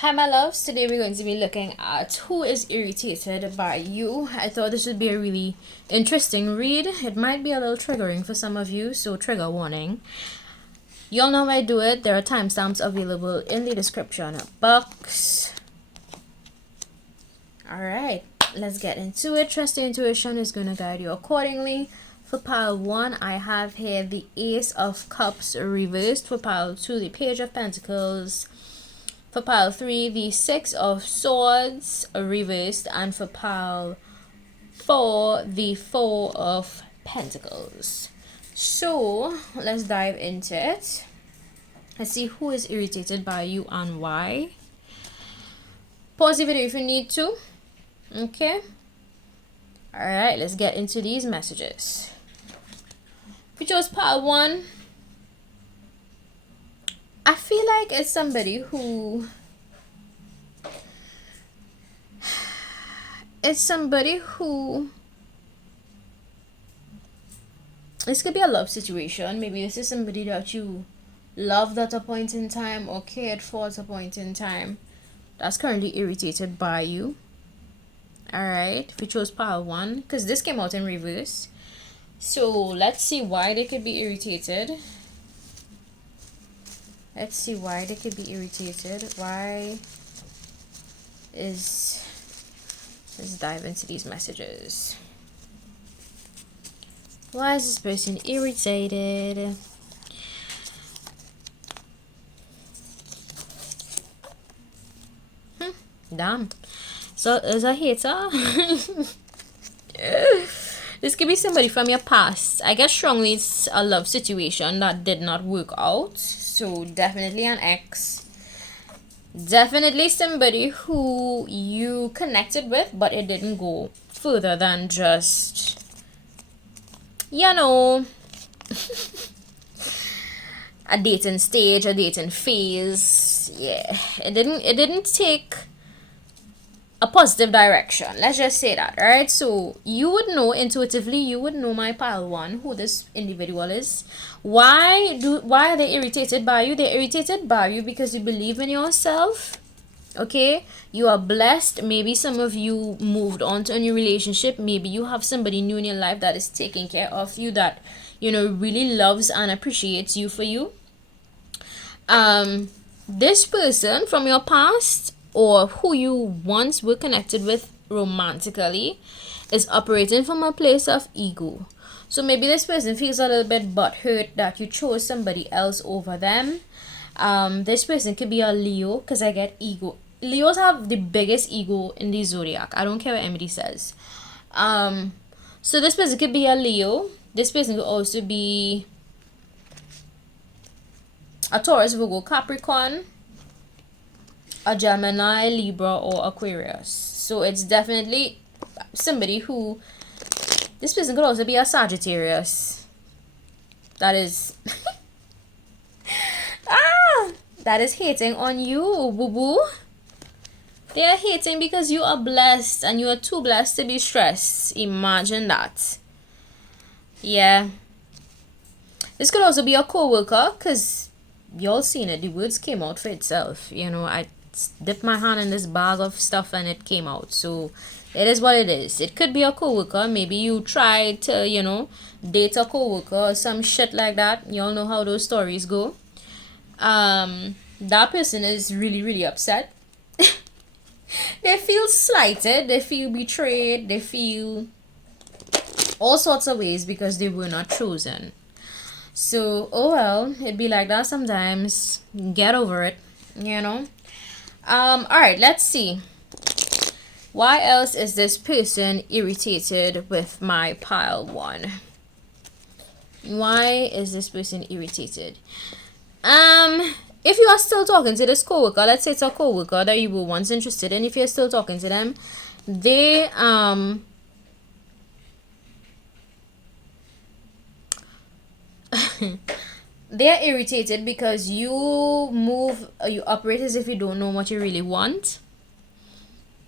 Hi my loves, today we're going to be looking at who is irritated by you. I thought this would be a really interesting read. It might be a little triggering for some of you, so trigger warning. Y'all know how I do it. There are timestamps available in the description box. Alright, let's get into it. Trust your intuition is going to guide you accordingly. For pile 1, I have here the Ace of Cups reversed. For pile 2, the Page of Pentacles. For pile 3, the Six of Swords reversed. And for pile 4, the Four of Pentacles. So, let's dive into it. Let's see who is irritated by you and why. Pause the video if you need to. Okay. Alright, let's get into these messages. If you chose pile 1, I feel like it's somebody who... This could be a love situation. Maybe this is somebody that you loved at a point in time or cared for at a point in time that's currently irritated by you. Alright, if you chose pile 1, because this came out in reverse. So let's see why they could be irritated. Let's dive into these messages. Why is this person irritated? Damn. So is a hater? This could be somebody from your past. I guess strongly it's a love situation that did not work out. So definitely an ex. Definitely somebody who you connected with, but it didn't go further than just, you know, a dating stage, a dating phase. Yeah, it didn't take a positive direction. Let's just say that. All right, so you would know intuitively, you would know my pile 1 who this individual is. Why are they irritated by you? They're irritated by you because you believe in yourself. Okay, you are blessed. Maybe some of you moved on to a new relationship. Maybe you have somebody new in your life that is taking care of you, that, you know, really loves and appreciates you for you. This person from your past, or who you once were connected with romantically, is operating from a place of ego. So maybe this person feels a little bit butthurt that you chose somebody else over them. This person could be a Leo, because I get ego. Leos have the biggest ego in the zodiac. I don't care what anybody says. So this person could be a Leo. This person could also be a Taurus, Virgo, Capricorn, a Gemini, Libra, or Aquarius. So it's definitely somebody who... This person could also be a Sagittarius. That is... that is hating on you, boo-boo. They are hating because you are blessed and you are too blessed to be stressed. Imagine that. Yeah. This could also be a co-worker, because y'all seen it. The words came out for itself. You know, I dipped my hand in this bag of stuff and it came out. So it is what it is. It could be a co-worker. Maybe you tried to, you know, date a co-worker or some shit like that. Y'all know how those stories go. That person is really, really upset. They feel slighted. They feel betrayed. They feel all sorts of ways because they were not chosen. So, oh well, it'd be like that sometimes. Get over it, you know. Alright, let's see. Why else is this person irritated with my pile 1? Why is this person irritated? If you are still talking to this co-worker, let's say it's a co-worker that you were once interested in, if you're still talking to them, they they're irritated because you operate as if you don't know what you really want.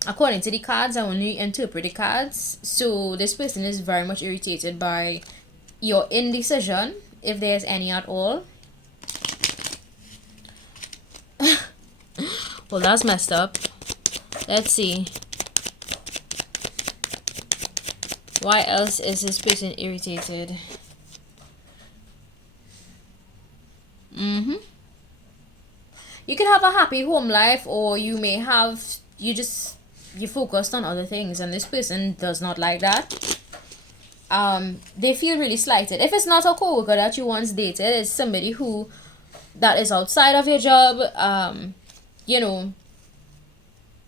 According to the cards, I only interpret the cards. So this person is very much irritated by your indecision, if there's any at all. Well, that's messed up. Let's see. Why else is this person irritated? You can have a happy home life, or you may have, you focused on other things, and this person does not like that. They feel really slighted. If it's not a coworker that you once dated, it's somebody who that is outside of your job. You know,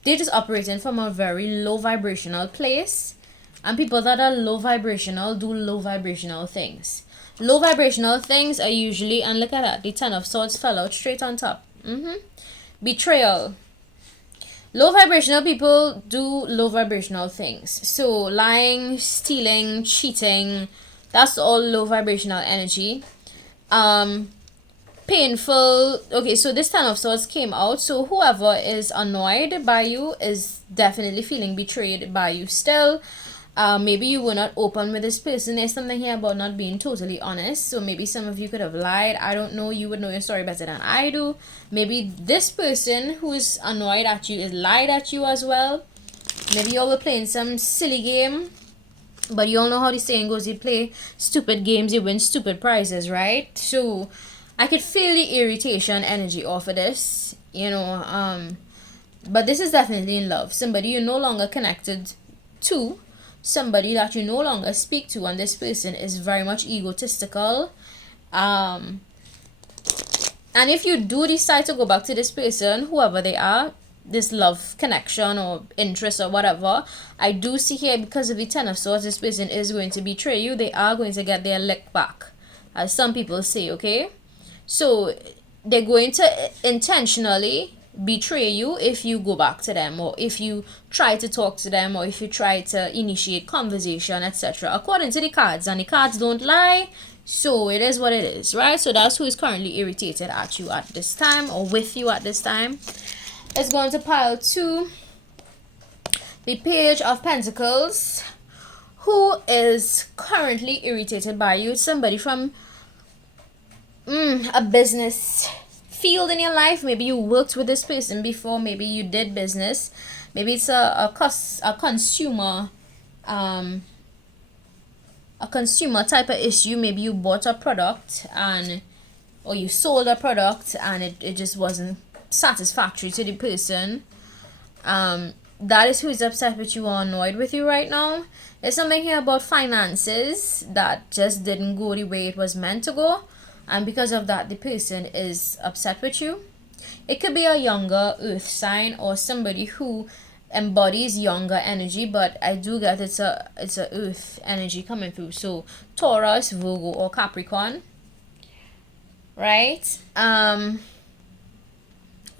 they're just operating from a very low vibrational place, and people that are low vibrational do low vibrational things. Low vibrational things are usually, and look at that, the Ten of Swords fell out straight on top. Betrayal. Low vibrational people do low vibrational things. So lying, stealing, cheating, that's all low vibrational energy. Painful. Okay, so this Ten of Swords came out. So whoever is annoyed by you is definitely feeling betrayed by you still. Maybe you were not open with this person. There's something here about not being totally honest. So maybe some of you could have lied. I don't know. You would know your story better than I do. Maybe this person who is annoyed at you is lied at you as well. Maybe you all were playing some silly game. But you all know how the saying goes. You play stupid games, you win stupid prizes, right? So I could feel the irritation energy off of this. You know, but this is definitely in love. Somebody you're no longer connected to. Somebody that you no longer speak to, and this person is very much egotistical. And if you do decide to go back to this person, whoever they are, this love connection or interest or whatever, I do see here, because of the Ten of Swords, this person is going to betray you. They are going to get their lick back, as some people say, okay? So they're going to intentionally betray you if you go back to them, or if you try to talk to them, or if you try to initiate conversation, etc. According to the cards, and the cards don't lie, so it is what it is, right? So that's who is currently irritated at you at this time, or with you at this time. Let's go into pile 2. The Page of Pentacles. Who is currently irritated by you? Somebody from a business field in your life. Maybe you worked with this person before. Maybe you did business. Maybe it's a consumer type of issue. Maybe you bought a product or you sold a product and it just wasn't satisfactory to the person. That is who is upset with you or annoyed with you right now. There's something here about finances that just didn't go the way it was meant to go. And because of that, the person is upset with you. It could be a younger earth sign or somebody who embodies younger energy, but I do get it's a earth energy coming through. So Taurus, Virgo, or Capricorn. Right?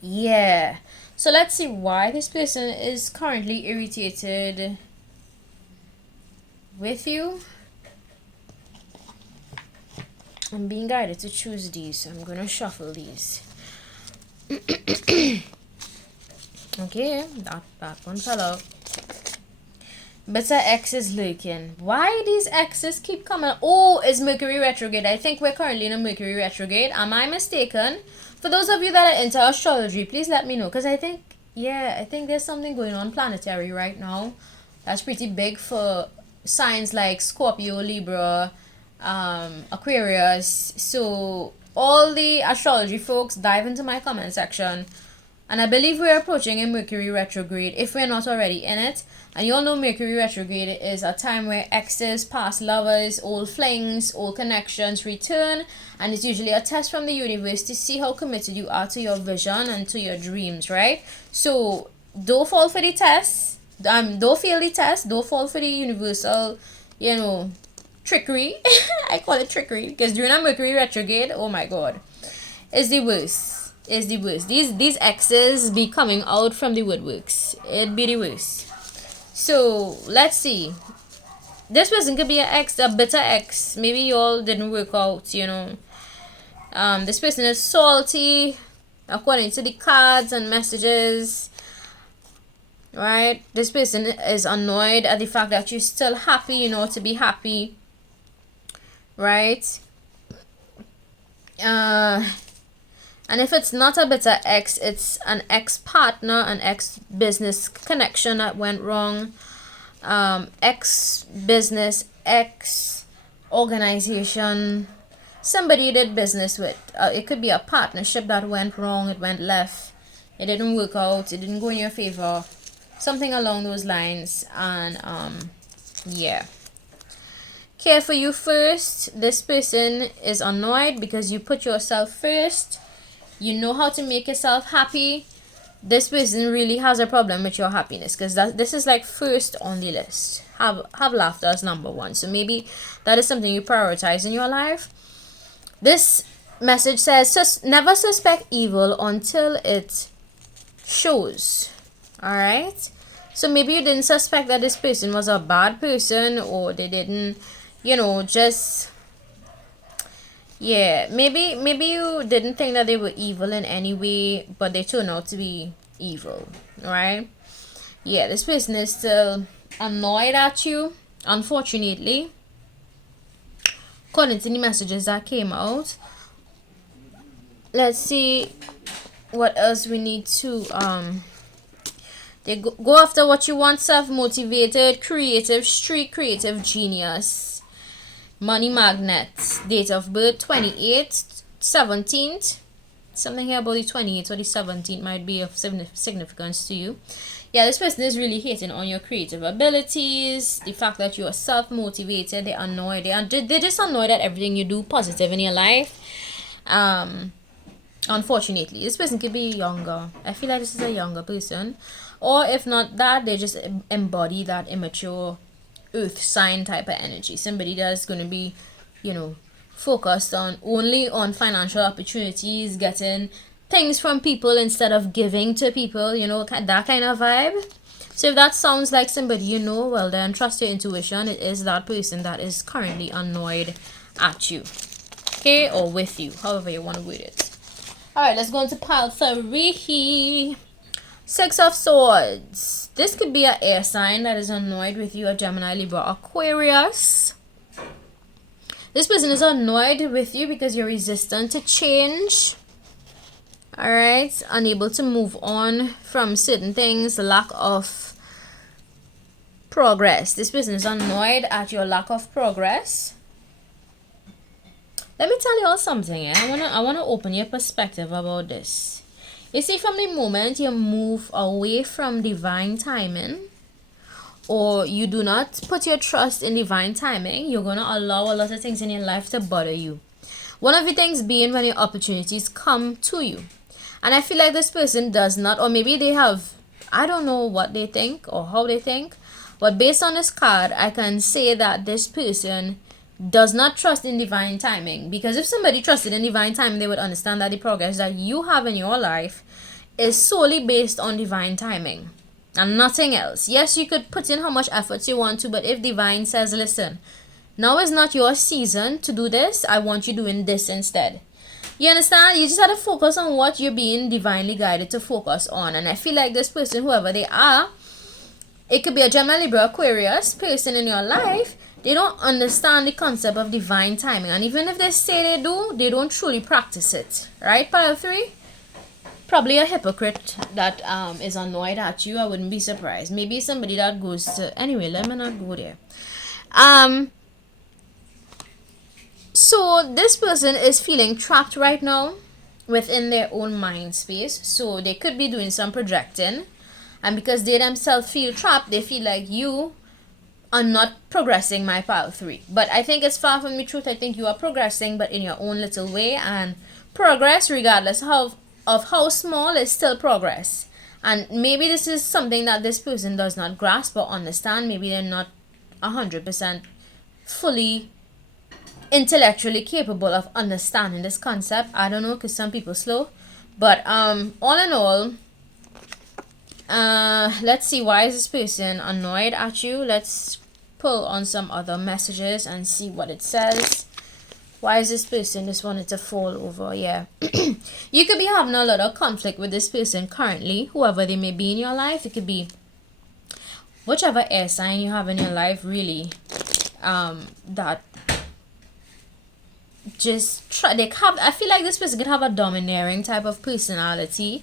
Yeah. So let's see why this person is currently irritated with you. I'm being guided to choose these, so I'm gonna shuffle these. Okay, that one fell out. Better X is lurking. Why these X's keep coming? Oh, it's Mercury retrograde. I think we're currently in a Mercury retrograde. Am I mistaken? For those of you that are into astrology, please let me know, because I think there's something going on planetary right now that's pretty big for signs like Scorpio, Libra, Aquarius. So all the astrology folks, dive into my comment section. And I believe we're approaching a Mercury retrograde, if we're not already in it. And you all know Mercury retrograde is a time where exes, past lovers, old flings, old connections return. And it's usually a test from the universe to see how committed you are to your vision and to your dreams, right? So don't fall for the test. Don't fail the test. Don't fall for the universal, trickery. I call it trickery because during a Mercury retrograde, oh my god, it's the worst. It's the worst. These exes be coming out from the woodworks. It'd be the worst. So let's see. This person could be an ex, a bitter ex. Maybe you all didn't work out. This person is salty, according to the cards and messages. Right? This person is annoyed at the fact that you're still happy, to be happy. Right? And if it's not a bitter ex, it's an ex-partner, an ex-business connection that went wrong, ex-business, ex-organization, somebody you did business with. It could be a partnership that went wrong, it went left, it didn't work out, it didn't go in your favor, something along those lines. And yeah. Care for you first. This person is annoyed because you put yourself first. You know how to make yourself happy. This person really has a problem with your happiness, because this is like first on the list. Have laughter as number one. So maybe that is something you prioritize in your life. This message says, never suspect evil until it shows. Alright? So maybe you didn't suspect that this person was a bad person, or they didn't, you know, just, yeah, maybe you didn't think that they were evil in any way, but they turned out to be evil, right? Yeah, this person is still annoyed at you, unfortunately, according to the messages that came out. Let's see what else we need to they go after what you want. Self-motivated, creative streak, creative genius, money magnet, date of birth 28th 17th. Something here about the 28th or the 17th might be of significance to you. Yeah, this person is really hating on your creative abilities, the fact that you are self-motivated. They're annoyed. They're just annoyed at everything you do positive in your life. Unfortunately, this person could be younger. I feel like this is a younger person, or if not that, they just embody that immature earth sign type of energy. Somebody that's going to be, you know, focused on only on financial opportunities, getting things from people instead of giving to people, you know, that kind of vibe. So if that sounds like somebody you know, well then trust your intuition. It is that person that is currently annoyed at you, okay, or with you, however you want to word it. All right, let's go into pile 3. Six of Swords. This could be an air sign that is annoyed with you, a Gemini, Libra, Aquarius. This person is annoyed with you because you're resistant to change. All right, unable to move on from certain things, lack of progress. This person is annoyed at your lack of progress. Let me tell you all something. I wanna open your perspective about this. You see, from the moment you move away from divine timing, or you do not put your trust in divine timing, you're gonna allow a lot of things in your life to bother you. One of the things being when your opportunities come to you. And I feel like this person does not, or maybe they have, I don't know what they think or how they think, but based on this card, I can say that this person does not trust in divine timing. Because if somebody trusted in divine timing, they would understand that the progress that you have in your life is solely based on divine timing and nothing else. Yes, you could put in how much effort you want to, but if divine says, listen, now is not your season to do this, I want you doing this instead. You understand? You just have to focus on what you're being divinely guided to focus on. And I feel like this person, whoever they are, it could be a Gemini, Libra, Aquarius person in your life. They don't understand the concept of divine timing. And even if they say they do, they don't truly practice it. Right, pile 3? Probably a hypocrite that is annoyed at you. I wouldn't be surprised. Maybe somebody that goes to... Anyway, let me not go there. So this person is feeling trapped right now within their own mind space. So they could be doing some projecting. And because they themselves feel trapped, they feel like you are not progressing, my pile 3. But I think it's far from the truth. I think you are progressing, but in your own little way. And progress, regardless of how small, is still progress. And maybe this is something that this person does not grasp or understand. Maybe they're not 100% fully intellectually capable of understanding this concept. I don't know, because some people slow. But all in all, let's see, why is this person annoyed at you? Let's pull on some other messages and see what it says. Why is this person just wanted to fall over? Yeah. You could be having a lot of conflict with this person currently, whoever they may be in your life. It could be whichever air sign you have in your life, really, that just try, they have, I feel like this person could have a domineering type of personality.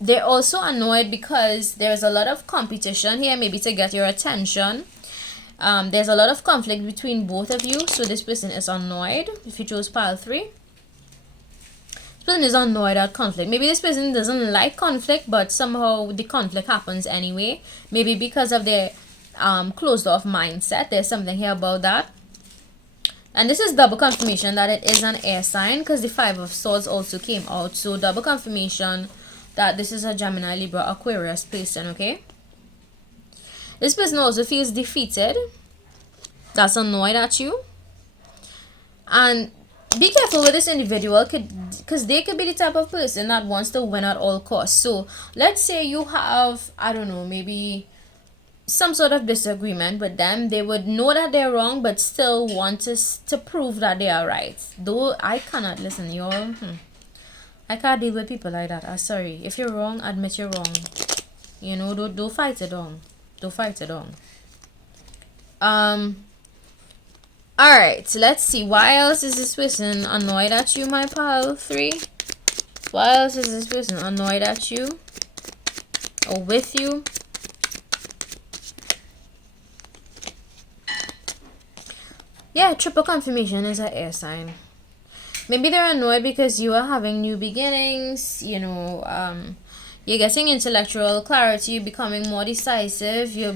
They're also annoyed because there's a lot of competition here, maybe to get your attention. There's a lot of conflict between both of you, so this person is annoyed. If you chose pile 3, this person is annoyed at conflict. Maybe this person doesn't like conflict, but somehow the conflict happens anyway. Maybe because of their closed off mindset. There's something here about that. And this is double confirmation that it is an air sign, because the 5 of Swords also came out. So double confirmation that this is a Gemini, Libra, Aquarius person, okay? This person also feels defeated. That's annoyed at you. And be careful with this individual, because they could be the type of person that wants to win at all costs. So let's say you have, I don't know, maybe some sort of disagreement with them. They would know that they're wrong, but still want to prove that they are right. Though I cannot listen, y'all. I can't deal with people like that. I'm sorry. If you're wrong, admit you're wrong. You know, don't fight it on. Don't fight it on. Alright, let's see. Why else is this person annoyed at you, my pile 3? Why else is this person annoyed at you? Or with you? Yeah, triple confirmation is an air sign. Maybe they're annoyed because you are having new beginnings, you know, you're getting intellectual clarity, you're becoming more decisive, you're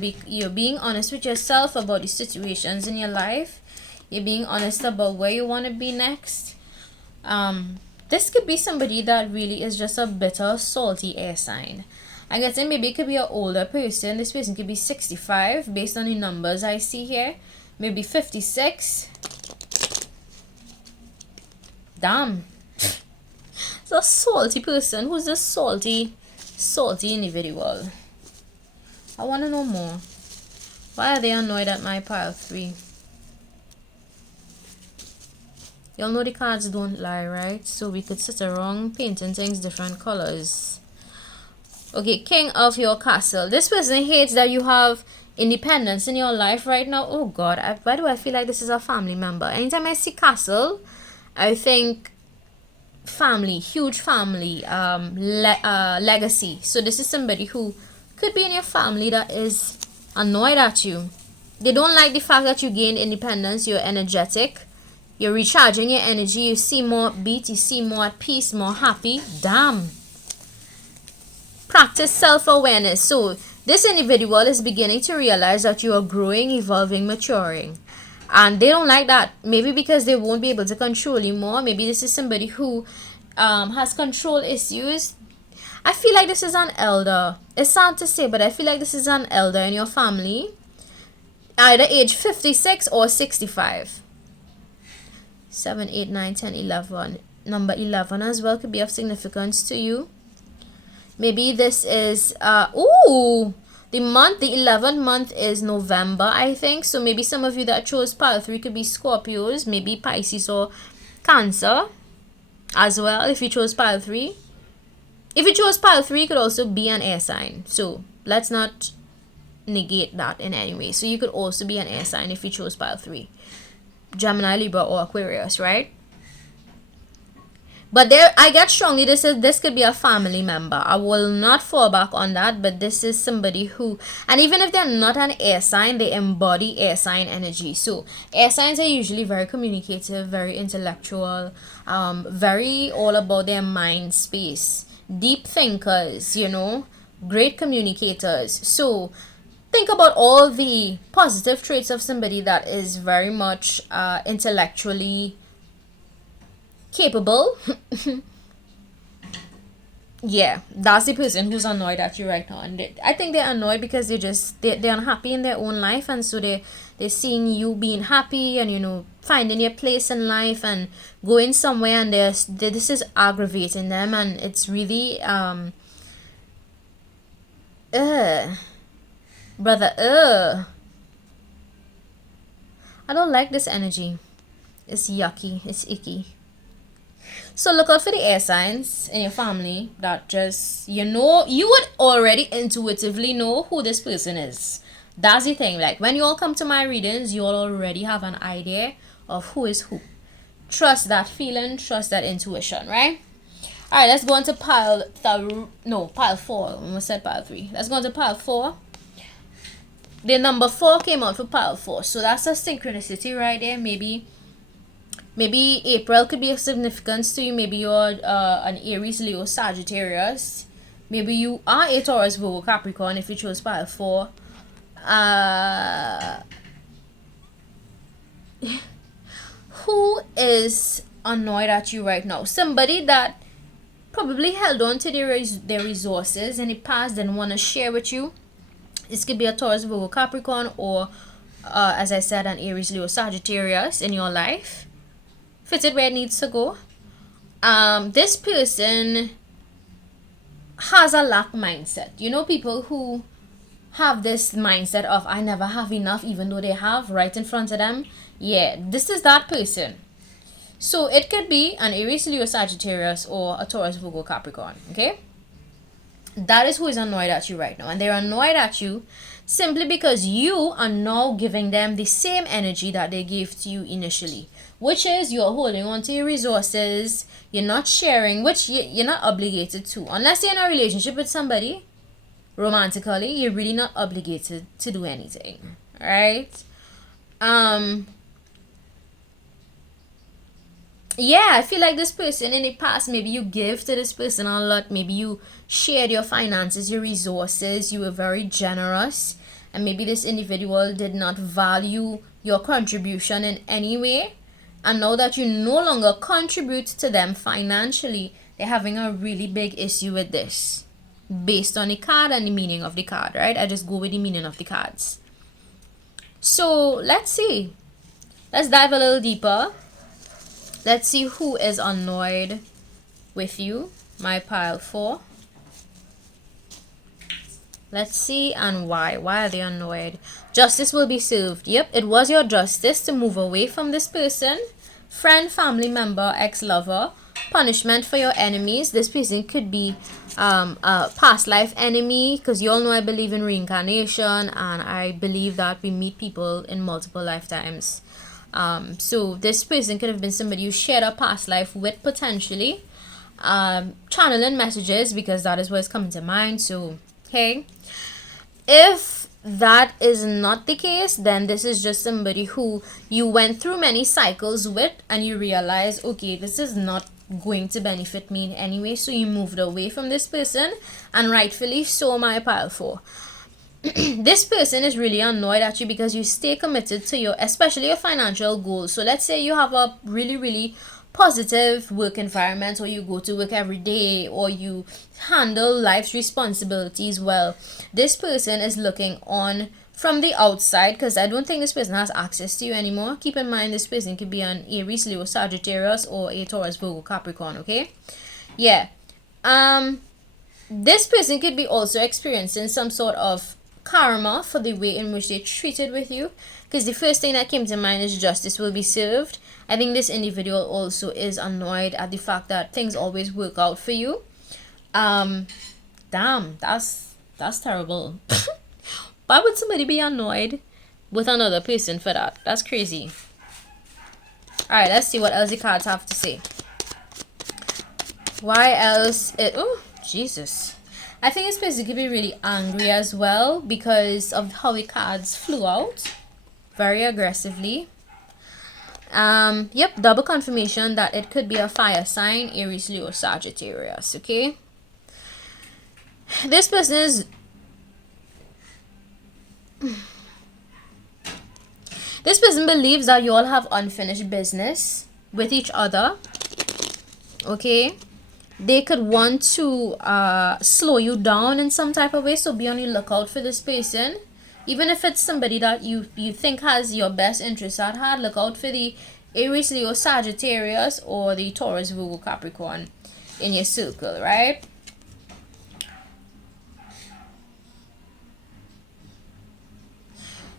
being honest with yourself about the situations in your life, you're being honest about where you want to be next. This could be somebody that really is just a bitter, salty air sign. I'm guessing maybe it could be an older person. This person could be 65 based on the numbers I see here. Maybe 56. Damn. It's a salty person. Who's this salty individual? I want to know more. Why are they annoyed at my pile 3? Y'all know the cards don't lie, right? So we could sit around painting things different colors. Okay, King of your castle. This person hates that you have independence in your life right now. Oh God, why do I feel like this is a family member? Anytime I see castle, I think family, huge family, legacy. So this is somebody who could be in your family that is annoyed at you. They don't like the fact that you gain independence. You're energetic. You're recharging your energy. You see more beat. You see more at peace, more happy. Damn. Practice self-awareness. So this individual is beginning to realize that you are growing, evolving, maturing. And they don't like that. Maybe because they won't be able to control you more. Maybe this is somebody who has control issues. I feel like this is an elder. It's sad to say, but I feel like this is an elder in your family. Either age 56 or 65. 7, 8, 9, 10, 11. Number 11 as well could be of significance to you. Maybe this is, the 11th month is November, I think. So maybe some of you that chose pile 3 could be Scorpios, maybe Pisces or Cancer as well, if you chose pile 3. If you chose pile 3, it could also be an air sign. So let's not negate that in any way. So you could also be an air sign if you chose pile 3. Gemini, Libra, or Aquarius, right? But there, I get strongly this could be a family member. I will not fall back on that, but this is somebody who, and even if they're not an air sign, they embody air sign energy. So air signs are usually very communicative, very intellectual, very all about their mind space, deep thinkers, you know, great communicators. So think about all the positive traits of somebody that is very much intellectually capable. Yeah, that's the person who's annoyed at you right now. And I think they're annoyed because they're unhappy in their own life, and so they're seeing you being happy and, you know, finding your place in life and going somewhere, and this is aggravating them, and it's really brother, I don't like this energy. It's yucky, it's icky. So look out for the air signs in your family that just, you know, you would already intuitively know who this person is. That's the thing. Like when you all come to my readings, you all already have an idea of who is who. Trust that feeling, trust that intuition, right? All right, let's go on to pile 4. I almost said pile 3. Let's go on to pile 4. The number 4 came out for pile 4, so that's a synchronicity right there. Maybe April could be of significance to you. Maybe you're an Aries, Leo, Sagittarius. Maybe you are a Taurus, Virgo, Capricorn if you chose pile 4. Who is annoyed at you right now? Somebody that probably held on to their resources in the past, didn't want to share with you. This could be a Taurus, Virgo, Capricorn, or as I said, an Aries, Leo, Sagittarius in your life. Fit it where it needs to go. This person has a lack mindset. You know, people who have this mindset of I never have enough, even though they have right in front of them. Yeah, this is that person. So it could be an Aries, Leo, Sagittarius, or a Taurus, Virgo, Capricorn. Okay, that is who is annoyed at you right now, and they're annoyed at you simply because you are now giving them the same energy that they gave to you initially, which is you're holding on to your resources, you're not sharing, which you're not obligated to. Unless you're in a relationship with somebody romantically, you're really not obligated to do anything, right? Yeah, I feel like this person in the past, maybe you give to this person a lot, maybe you shared your finances, your resources, you were very generous, and maybe this individual did not value your contribution in any way, and now that you no longer contribute to them financially, they're having a really big issue with this based on the card and the meaning of the card, right? I just go with the meaning of the cards. So let's see, let's dive a little deeper. Let's see who is annoyed with you, my pile 4. Let's see, and why. Why are they annoyed? Justice will be served. Yep, it was your justice to move away from this person. Friend, family member, ex-lover. Punishment for your enemies. This person could be a past life enemy, because you all know I believe in reincarnation, and I believe that we meet people in multiple lifetimes. So this person could have been somebody you shared a past life with, potentially. Channeling messages, because that is what's coming to mind. So, okay. If that is not the case, then this is just somebody who you went through many cycles with, and you realize, okay, this is not going to benefit me in any way. So you moved away from this person, and rightfully so, my pile 4. This person is really annoyed at you because you stay committed to your, especially your financial goals. So let's say you have a really positive work environment, or you go to work every day, or you handle life's responsibilities well. This person is looking on from the outside, because I don't think this person has access to you anymore. Keep in mind, this person could be an Aries, Leo, Sagittarius, or a Taurus, Virgo, Capricorn. Okay, yeah. This person could be also experiencing some sort of karma for the way in which they treated with you, because the first thing that came to mind is justice will be served. I think this individual also is annoyed at the fact that things always work out for you. Damn, that's terrible. Why would somebody be annoyed with another person for that? That's crazy. All right, let's see what else the cards have to say. Why else oh Jesus, I think this person could be really angry as well because of how the cards flew out very aggressively. Yep, double confirmation that it could be a fire sign, Aries, Leo, Sagittarius. Okay, this person is this person believes that you all have unfinished business with each other. Okay, they could want to slow you down in some type of way, so be on the lookout for this person. Even if it's somebody that you think has your best interests at heart, look out for the Aries, Leo, Sagittarius, or the Taurus, Virgo, Capricorn in your circle, right?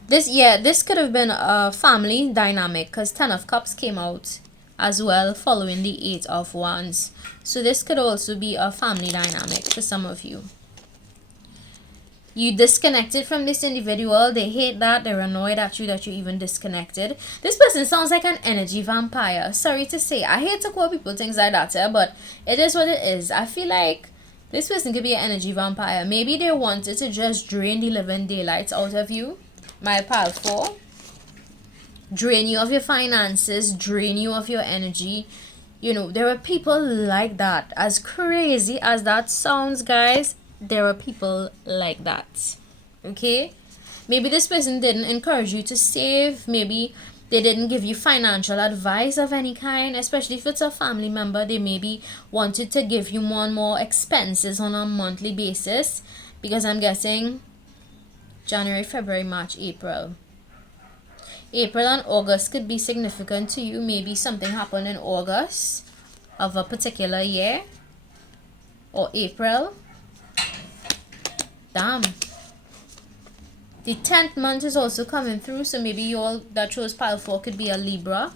This could have been a family dynamic, because 10 of Cups came out as well following the 8 of Wands. So this could also be a family dynamic for some of you. You disconnected from this individual. They hate that. They're annoyed at you that you even disconnected. This person sounds like an energy vampire. Sorry to say. I hate to call people things like that, but it is what it is. I feel like this person could be an energy vampire. Maybe they wanted to just drain the living daylights out of you. My pile 4. Drain you of your finances. Drain you of your energy. You know, there are people like that. As crazy as that sounds, guys, there are people like that. Okay, maybe this person didn't encourage you to save. Maybe they didn't give you financial advice of any kind, especially if it's a family member. They maybe wanted to give you more and more expenses on a monthly basis, because I'm guessing January, February, March, April and August could be significant to you. Maybe something happened in August of a particular year, or April. Damn. The 10th month is also coming through, so maybe you all that chose pile 4 could be a Libra.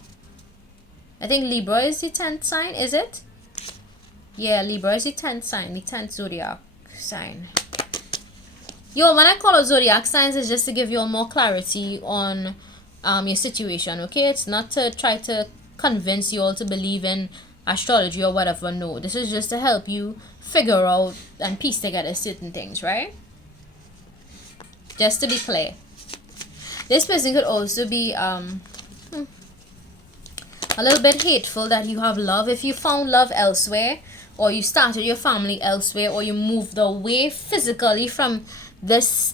I think Libra is the 10th sign, is it? Yeah, Libra is the 10th sign, the 10th zodiac sign. Yo, when I call out zodiac signs, it's just to give you all more clarity on your situation, okay? It's not to try to convince you all to believe in astrology or whatever. No, this is just to help you figure out and piece together certain things, right? Just to be clear, this person could also be a little bit hateful that you have love. If you found love elsewhere, or you started your family elsewhere, or you moved away physically from this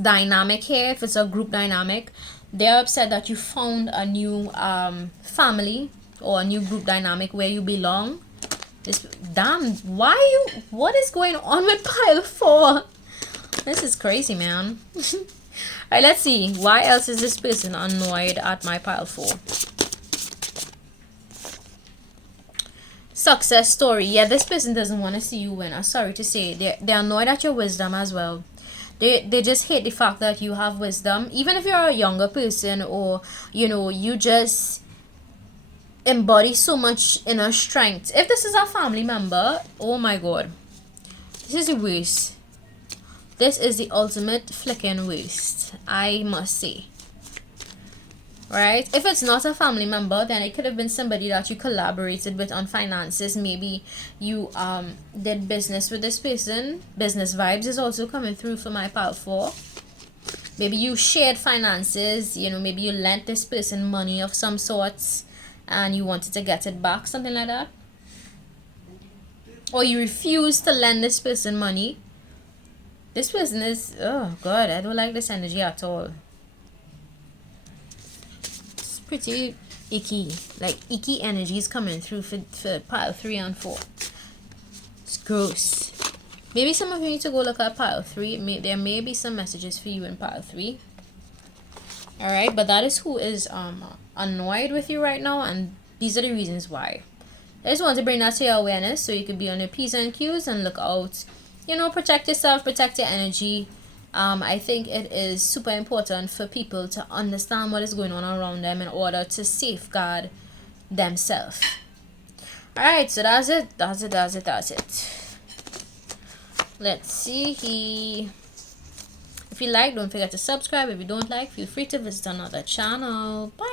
dynamic here, if it's a group dynamic, they're upset that you found a new family or a new group dynamic where you belong. Damn, what is going on with pile 4? This is crazy, man. Alright, let's see. Why else is this person annoyed at my pile 4? Success story. Yeah, this person doesn't want to see you win. I'm sorry to say. They're annoyed at your wisdom as well. They just hate the fact that you have wisdom. Even if you're a younger person, or, you know, you just embody so much inner strength. If this is a family member, oh my god. This is the worst. This is the ultimate flicking waste, I must say. Right? If it's not a family member, then it could have been somebody that you collaborated with on finances. Maybe you did business with this person. Business vibes is also coming through for my pile 4. Maybe you shared finances. You know, maybe you lent this person money of some sorts and you wanted to get it back, something like that. Or you refused to lend this person money. This person is, oh god, I don't like this energy at all. It's pretty icky. Like, icky energy is coming through for pile 3 and 4. It's gross. Maybe some of you need to go look at pile 3. There may be some messages for you in pile 3. Alright, but that is who is annoyed with you right now, and these are the reasons why. I just want to bring that to your awareness so you can be on your P's and Q's and look out. You know, protect yourself, protect your energy. I think it is super important for people to understand what is going on around them in order to safeguard themselves. Alright, so that's it. Let's see. If you like, don't forget to subscribe. If you don't like, feel free to visit another channel. Bye.